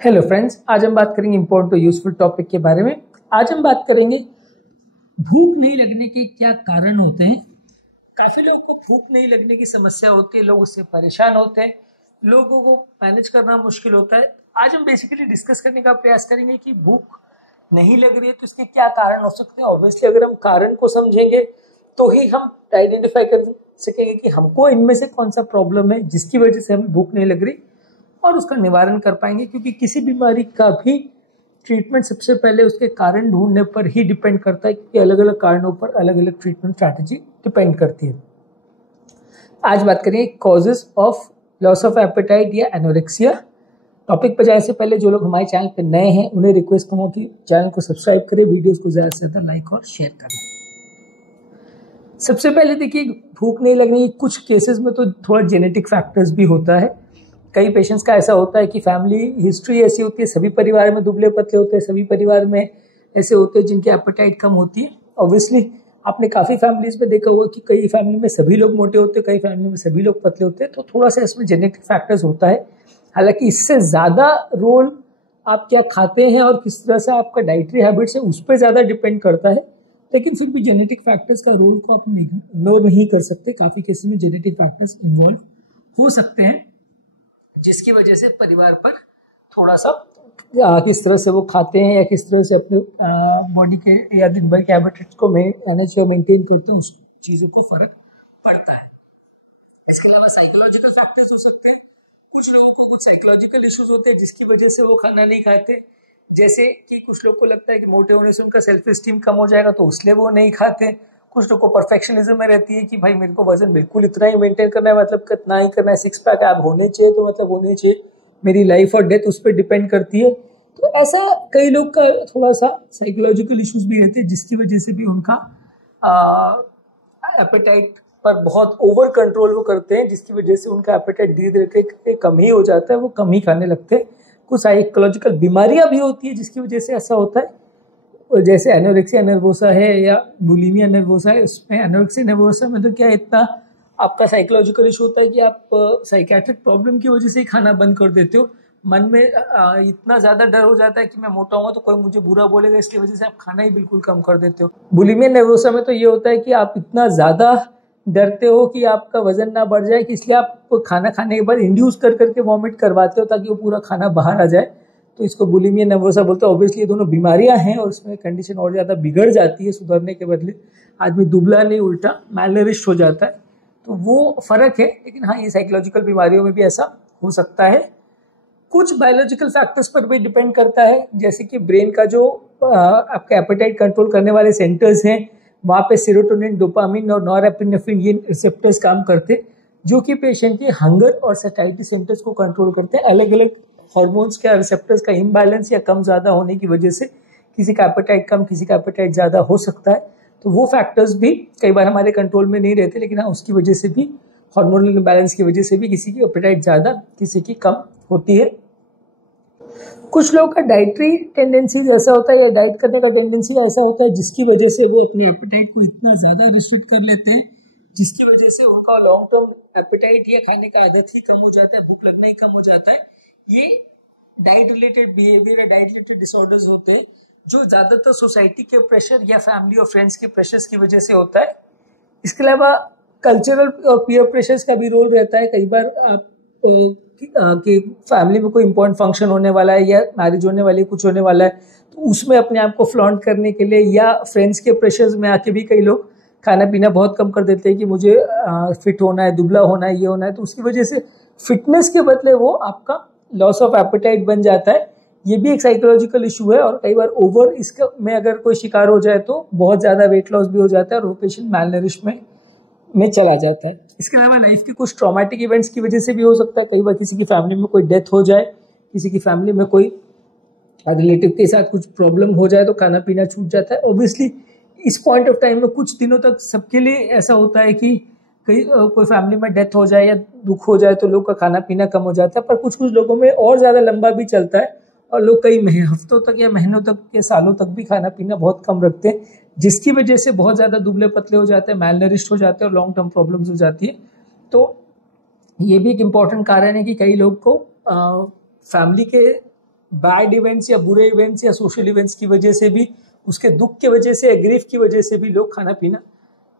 Hello friends, आज हम बात करेंगे इम्पोर्टेंट और यूजफुल टॉपिक के बारे में। आज हम बात करेंगे भूख नहीं लगने के क्या कारण होते हैं। काफ़ी लोगों को भूख नहीं लगने की समस्या होती है, लोग उससे परेशान होते हैं, लोगों को मैनेज करना मुश्किल होता है। आज हम बेसिकली डिस्कस करने का प्रयास करेंगे कि भूख नहीं लग रही है तो इसके क्या कारण हो सकते हैं। ऑब्वियसली अगर हम कारण को समझेंगे तो ही हम आइडेंटिफाई कर सकेंगे कि हमको इनमें से कौन सा प्रॉब्लम है जिसकी वजह से हमें भूख नहीं लग रही, और उसका निवारण कर पाएंगे। क्योंकि किसी बीमारी का भी ट्रीटमेंट सबसे पहले उसके कारण ढूंढने पर ही डिपेंड करता है, कि अलग अलग कारणों पर अलग अलग ट्रीटमेंट स्ट्रैटेजी डिपेंड करती है। आज बात करेंगे causes of loss of appetite या एनोरेक्सिया। टॉपिक पर जाने से पहले जो लोग हमारे चैनल पर नए हैं उन्हें रिक्वेस्ट करूँ कि चैनल को सब्सक्राइब करें, वीडियोस को ज़्यादा से ज़्यादा लाइक और शेयर करें। सबसे पहले देखिए, भूख नहीं लगने की कुछ केसेस में तो थोड़ा जेनेटिक फैक्टर्स भी होता है। कई पेशेंट्स का ऐसा होता है कि फैमिली हिस्ट्री ऐसी होती है, सभी परिवार में दुबले पतले होते हैं, सभी परिवार में ऐसे होते हैं जिनकी एपेटाइट कम होती है। ऑब्वियसली आपने काफ़ी फैमिलीज में देखा होगा कि कई फैमिली में सभी लोग मोटे होते हैं, कई फैमिली में सभी लोग पतले होते हैं, तो थोड़ा सा इसमें जेनेटिक फैक्टर्स होता है। हालांकि इससे ज़्यादा रोल आप क्या खाते हैं और किस तरह से आपका डाइटरी हैबिट्स है उस पर ज़्यादा डिपेंड करता है। लेकिन फिर भी जेनेटिक फैक्टर्स का रोल को आप इग्नोर नहीं कर सकते। काफ़ी केसेस में जेनेटिक फैक्टर्स इन्वॉल्व हो सकते हैं, जिसकी वजह से परिवार पर थोड़ा सा किस तरह से वो खाते हैं या किस तरह से अपने बॉडी के या दिन भर के हैबिट्स को मैनेज या मेंटेन करते हैं, उस चीज़ों को फर्क पड़ता है। इसके अलावा साइकोलॉजिकल फैक्टर्स हो सकते हैं। कुछ लोगों को कुछ साइकोलॉजिकल इश्यूज होते हैं जिसकी वजह से वो खाना नहीं खाते। जैसे कि कुछ लोग को लगता है कि मोटे होने से उनका सेल्फ एस्टीम कम हो जाएगा तो इसलिए वो नहीं खाते। कुछ लोग को परफेक्शनिज्म में रहती है कि भाई मेरे को वजन बिल्कुल इतना ही मेंटेन करना है, मतलब कितना ही करना है, 6 पैक आप होने चाहिए तो मतलब होने चाहिए, मेरी लाइफ और डेथ उस पर डिपेंड करती है। तो ऐसा कई लोग का थोड़ा सा साइकोलॉजिकल इश्यूज भी रहते हैं जिसकी वजह से भी उनका एपेटाइट पर बहुत ओवर कंट्रोल वो करते हैं, जिसकी वजह से उनका एपेटाइट धीरे धीरे कम ही हो जाता है, वो कम ही खाने लगते हैं। कुछ साइकोलॉजिकल बीमारियां भी होती है जिसकी वजह से ऐसा होता है, जैसे एनोरेक्सिया नर्वोसा है या बुलिमिया नर्वोसा है। उसमें एनोरेक्सिया नर्वोसा में तो क्या इतना आपका साइकोलॉजिकल इशू होता है कि आप साइकेट्रिक प्रॉब्लम की वजह से ही खाना बंद कर देते हो। मन में इतना ज़्यादा डर हो जाता है कि मैं मोटा हूँ तो कोई मुझे बुरा बोलेगा, इसकी वजह से आप खाना ही बिल्कुल कम कर देते हो। बुलिमिया नर्वोसा में तो ये होता है कि आप इतना ज़्यादा डरते हो कि आपका वजन ना बढ़ जाए, कि इसलिए आप खाना खाने के बाद इंड्यूस कर करके वॉमिट करवाते हो ताकि वो पूरा खाना बाहर आ जाए। तो इसको बुलिमिया नर्वोसा बोलते हैं। ऑब्वियसली ये दोनों बीमारियां हैं और इसमें कंडीशन और ज़्यादा बिगड़ जाती है, सुधरने के बदले आदमी दुबला नहीं उल्टा मैलनरिश्ड हो जाता है। तो वो फ़र्क है। लेकिन हाँ, ये साइकोलॉजिकल बीमारियों में भी ऐसा हो सकता है। कुछ बायोलॉजिकल फैक्टर्स पर भी डिपेंड करता है, जैसे कि ब्रेन का जो आपका एपेटाइट कंट्रोल करने वाले सेंटर्स हैं, वहाँ पे सेरोटोनिन, डोपामिन और नॉरएपिनेफ्रिन ये रिसेप्टर्स काम करते हैं, जो कि पेशेंट के हंगर और सैटिस्फैक्शन सेंटर्स को कंट्रोल करते हैं। अलग अलग हार्मोन्स के रिसेप्टर्स का इम्बैलेंस या कम ज़्यादा होने की वजह से किसी का एपेटाइट कम, किसी का एपेटाइट ज़्यादा हो सकता है। तो वो फैक्टर्स भी कई बार हमारे कंट्रोल में नहीं रहते, लेकिन हाँ, उसकी वजह से भी, हार्मोनल इम्बैलेंस की वजह से भी किसी की एपेटाइट ज़्यादा, किसी की कम होती है। कुछ लोगों का डाइटरी टेंडेंसीज ऐसा होता है या डाइट करने का टेंडेंसी ऐसा होता है जिसकी वजह से वो अपने एपेटाइट को इतना ज़्यादा रिस्ट्रिक्ट कर लेते हैं, जिसकी वजह से उनका लॉन्ग टर्म एपेटाइट या खाने का आदत ही कम हो जाता है, भूख लगना ही कम हो जाता है। ये डाइट रिलेटेड बिहेवियर या डाइट रिलेटेड डिसऑर्डर्स होते हैं, जो ज़्यादातर सोसाइटी के प्रेशर या फैमिली और फ्रेंड्स के प्रेशर्स की वजह से होता है। इसके अलावा कल्चरल और पीयर प्रेशर्स का भी रोल रहता है। कई बार आप कि फैमिली में कोई इंपॉर्टेंट फंक्शन होने वाला है या मैरिज होने वाली है, कुछ होने वाला है, तो उसमें अपने आप को फ्लॉन्ट करने के लिए या फ्रेंड्स के प्रेशर्स में आके भी कई लोग खाना पीना बहुत कम कर देते हैं कि मुझे फिट होना है, दुबला होना है, ये होना है। तो उसकी वजह से फिटनेस के बदले वो आपका लॉस ऑफ एपेटाइट बन जाता है। ये भी एक साइकोलॉजिकल इशू है, और कई बार ओवर इसका में अगर कोई शिकार हो जाए तो बहुत ज़्यादा वेट लॉस भी हो जाता है और वो पेशेंट मैलनरिश्ड में चला जाता है। इसके अलावा लाइफ के कुछ ट्रॉमेटिक इवेंट्स की वजह से भी हो सकता है। कई बार किसी की फैमिली में कोई डेथ हो जाए, किसी की फैमिली में कोई रिलेटिव के साथ कुछ प्रॉब्लम हो जाए तो खाना पीना छूट जाता है। ऑब्वियसली इस पॉइंट ऑफ टाइम में कुछ दिनों तक सबके लिए ऐसा होता है कि कोई फैमिली में डेथ हो जाए या दुख हो जाए तो लोग का खाना पीना कम हो जाता है, पर कुछ कुछ लोगों में और ज़्यादा लंबा भी चलता है और लोग कई हफ्तों तक या महीनों तक या सालों तक भी खाना पीना बहुत कम रखते हैं, जिसकी वजह से बहुत ज़्यादा दुबले पतले हो जाते हैं, मैलनरिश्ड हो जाते हैं और लॉन्ग टर्म प्रॉब्लम्स हो जाती है। तो ये भी एक इम्पॉर्टेंट कारण है कि कई लोग को फैमिली के बैड इवेंट्स या बुरे इवेंट्स या सोशल इवेंट्स की वजह से भी, उसके दुख की वजह से, ग्रीफ की वजह से भी लोग खाना पीना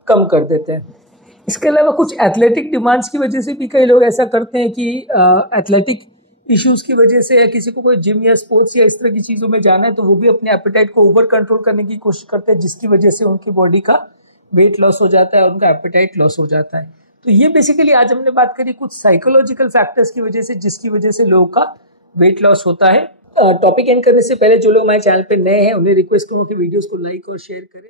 कम कर देते हैं। इसके अलावा कुछ एथलेटिक डिमांड्स की वजह से भी कई लोग ऐसा करते हैं कि एथलेटिक इश्यूज की वजह से, या किसी को कोई जिम या स्पोर्ट्स या इस तरह की चीज़ों में जाना है, तो वो भी अपने एपेटाइट को ओवर कंट्रोल करने की कोशिश करते हैं, जिसकी वजह से उनकी बॉडी का वेट लॉस हो जाता है और उनका एपेटाइट लॉस हो जाता है। तो ये बेसिकली आज हमने बात करी कुछ साइकोलॉजिकल फैक्टर्स की वजह से, जिसकी वजह से लोगों का वेट लॉस होता है। टॉपिक एंड करने से पहले जो लोग हमारे चैनल पे नए हैं उन्हें रिक्वेस्ट करूँगा कि वीडियोस को लाइक और शेयर करें।